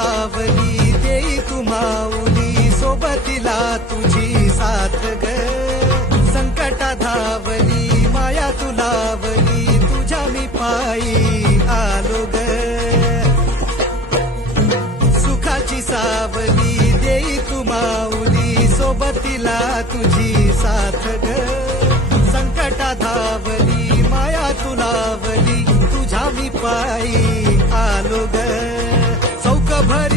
सावली देई तू माऊली सोबतीला तुझी साथ ग संकटा धावली माया तू लावली तुझ्या मी पायी आलो ग सुखाची सावली देई तू माऊली सोबतीला तुझी साथ ग संकटा धावली माया तू लावली तुझ्या मी पायी आलो ग चौक भर